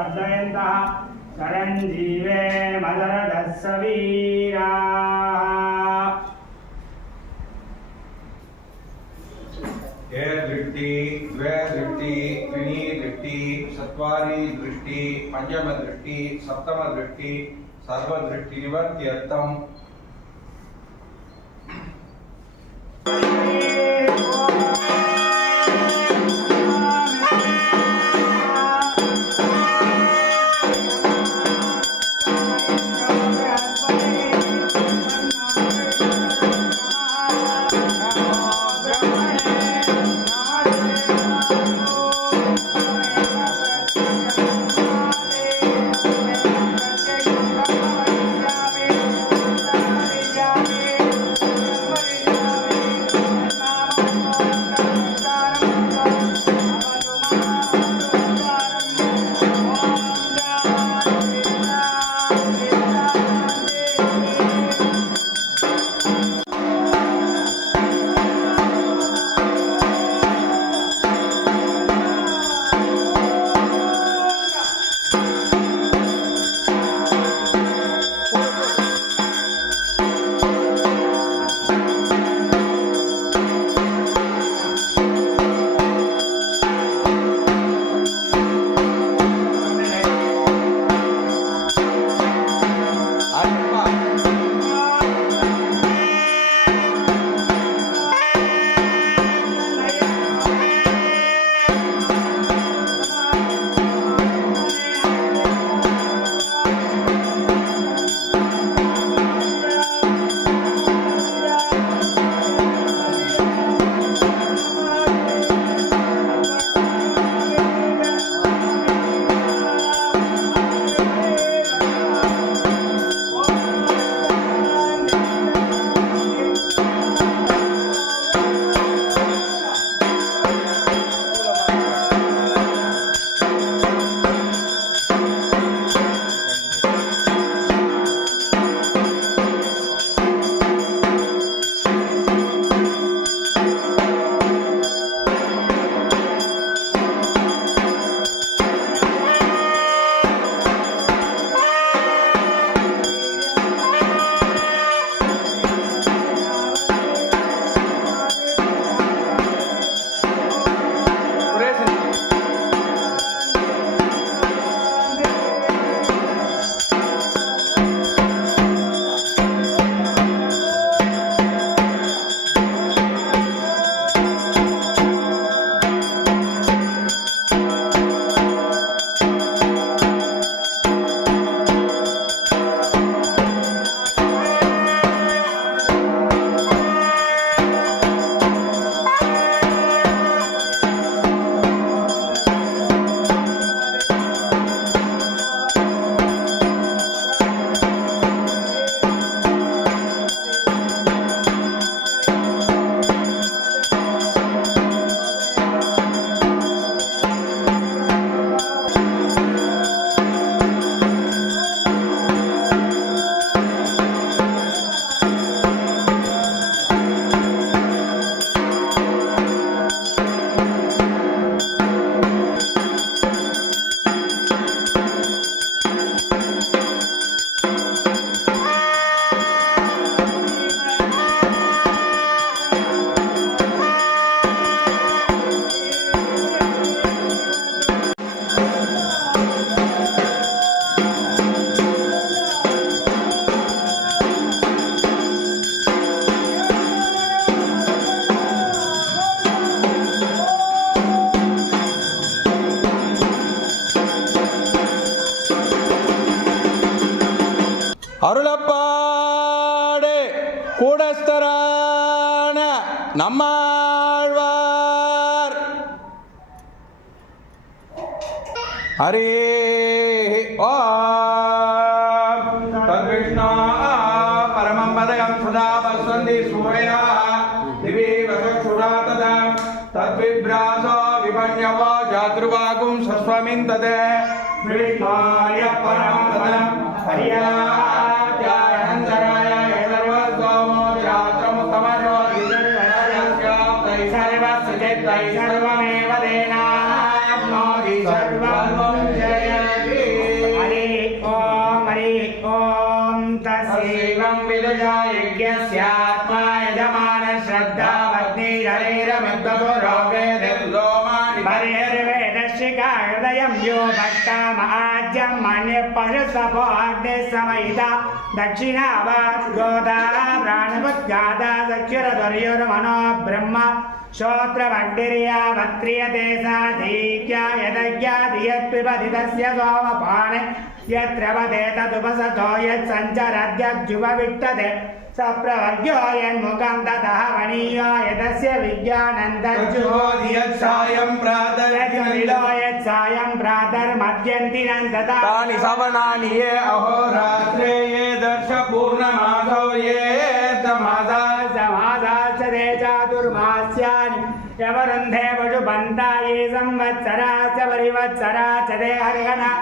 वर्धयन्तः शरञ्जीवे मदरदस्स वीराः। ये दृष्टि द्वे दृष्टि त्रीणि दृष्टि चत्वारि दृष्टि पंचम दृष्टि सप्तम दृष्टि सर्वदृष्टि निवर्त्यर्थम् அருளப்பாடு கூடஸ்தரான நம்மாழ்வார் ஹரி ஓம் தத்விஷ்ணு பரமம் பதயம் சதா பஸ்வந்தி சூரயா திவி வசசுரா ததா தத்விப்ராசோ விபண்யவோ ஜாத்ருவாகும் சஸ்வமின் ததே விஷ்ணாய பரமம் பதம் ஹரியாத்யாயந்தராய ஏதர்வஸ்வமோ யாத்ரமுத்தமரோ திஜர்வயஸ்யாப்தை சர்வசுஜித்தை சர்வமேவ தேனாப்னோதி சர்வம் ஜெயதி ईदृशा यज्ञस्यात्मा यजमान श्रद्धा पत्नी शरीरमित्तपुरो वेदिर्लोमानि परिहर्वेदशिखा हृदयं यो भक्तामाज्यं मन्ये पशुसपो अग्निसमयिता दक्षिणावात् गोदारा प्राणवद्गादा दक्षिणदुर्योर्मनो ब्रह्म श्रोत्रभक्तिर्या वक्रियते साधीक्या यदज्ञादियत्पिबति तस्य सोमपाने यत्र वदे तदुपसतो यत्सञ्चरद्युपविट्टते सप्रवर्ग्यो यन्मुखं ततः वणीयो यदस्य विज्ञानन्दज्जुहोदियत्सायं प्रातर्मध्यन्तिनं तथा तानि सवनानि ये अहोरात्रे ये दर्शपूर्णमासौ ये समासाचरे चातुर्मास्यानि यवरुन्धे पशुबन्धा ये संवत्सरा च परिवत्सरा च ते हरिहना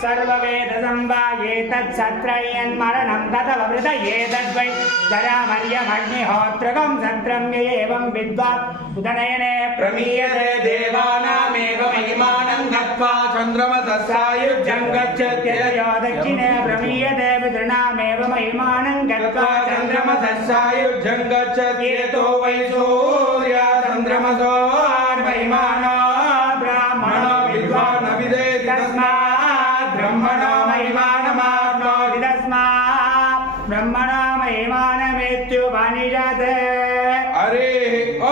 सर्ववेदसंवा ये तच्छत्रयन्मरणं तथवृत ये तद्वै जरामर्यमग्निहोत्रकं सत्रम्य एवं विद्वान् उदनयने प्रमीयते देवानामेव महिमानं गत्वा चन्द्रमसस्सायुज्यं गच्छत्ययो दक्षिणे प्रमीयते पितॄणामेव महिमानं गत्वा चन्द्रमसस्सायुज्यं गच्छत्येतो वै सूर्या चन्द्रमसो महिमानो ब्राह्मणो विद्वान् अविदेति तस्मात् ब्रह्मणो महिमानमाप्नोति तस्मात् ब्रह्मणो महिमानमित्युपनिषत् हरिः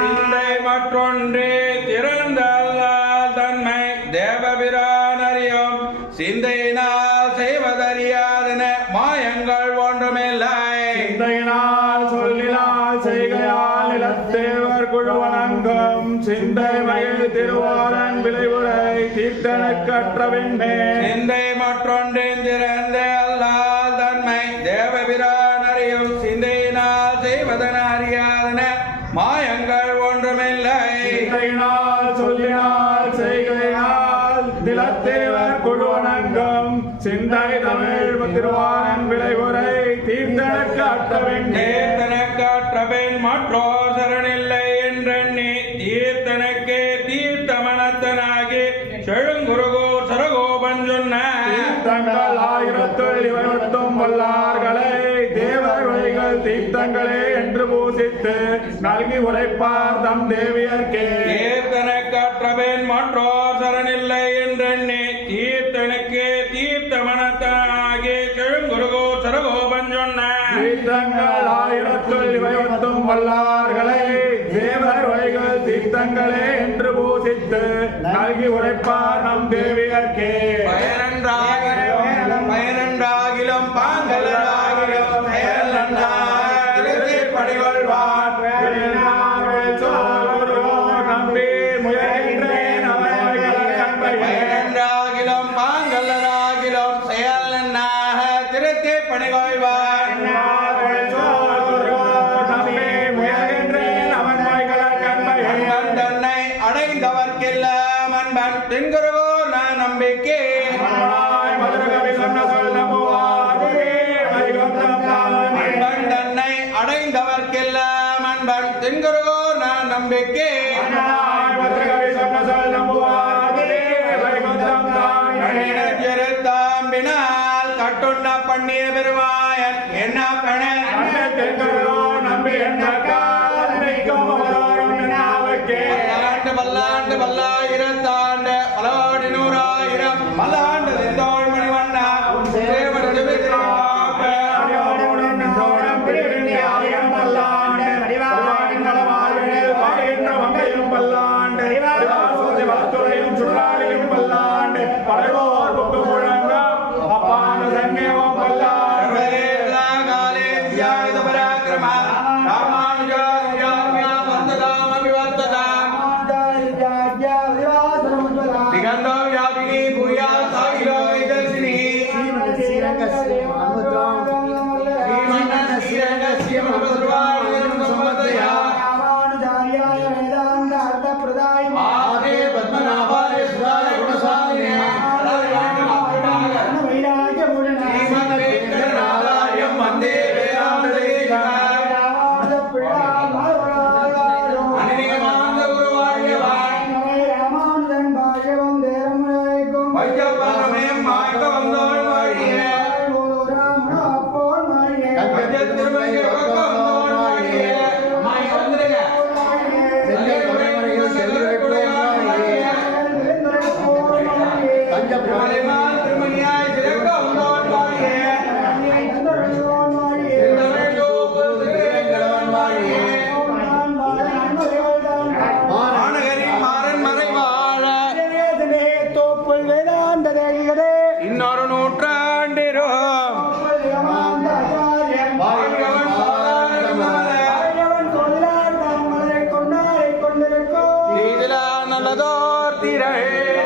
சிந்தை மற்றொன்றே திறந்தல்லால் தன்மை தேவபிரானறியும் சிந்தையினால் செய்வதறியாதன மாயங்கள் ஒன்றுமில்லை சிந்தையினால் சொல்லினால் செய்கையால் நிலத்தேவர் குழுவணங்கும் சிந்தை மயில் திருவாரன் விளைவுரை தீர்த்தனக்கற்ற விண்ணே சிந்தை மற்றொன்றின் திறந்த அல்லால் தன்மை தேவபிரானறியும் சிந்தையினால் செய்வதன அறியாதன மாயங்கள் ஒன்றுமில்லை சிந்தையினால் சொல்லினால் செய்கையால் நிலத்தேவர் குழுவணங்கும் சிந்தை தமிழ் திருவாரன் விளைவுரை தீர்த்தனக்கற்ற விண்ணே தீர்த்தனக்கற்றபின் மற்றோர் சரணில்லை என்றெண்ணி தீர்த்தனக்கே தீர்த்தமனத்தனாகி செழுங்குருகோ சரகோபன் சொன்ன தங்கள் ஆயிரத்துள் இவருத்தும் வல்லார்களை தேவர் வழிகள் தீர்த்தங்களே என்று பூசித்து நல்கி உரைப்பார் தம் தேவியர்க்கே தீர்த்தனக்கற்றபின் மற்றோர் சரணில்லை என்றெண்ணி தீர்த்தனுக்கே தீர்த்தமனத்தனாகி செழுங்குருகோ சரகோபன் சொன்ன தீர்த்தங்கள் ஆயிரத்துள் இவருத்தும் வல்லார்களை தேவர் வழிகள் தீர்த்தங்களே என்று பூசித்து நல்கி உரைப்பார் நம் தேவியர்க்கே பயனன்றாகிலும் பாங்கலராகிலும் படிகொள்வார் நம்பி முயன்றேன் பயனன்றாகிலும் பாங்கலராகிலும் செயல் நன்னாக திருத்தி பணிகொள்வார் நம்பி முயன்றேன் அவன் அன்பன் தன்னை அடைந்தவர்க்கெல்லாம் அன்பன் தென்குருவோ நான் நம்பிக்கை அன்பன் தன்னை அடைந்தவர்க்கெல்லாம் அன்பன் தென்குருவோ நான் நம்பிக்கை தாம்பினால் கட்டுண்ட பண்ணிய பெருமாயன் என்ன பெண நம்பி பல்லாண்டு பல்லாயிரத்தாண்டு பலவாடி நூறாயிரம் பல்லாண்டு செந்தோள் மணிவண்ணா வையப்பனமே மாய்க்க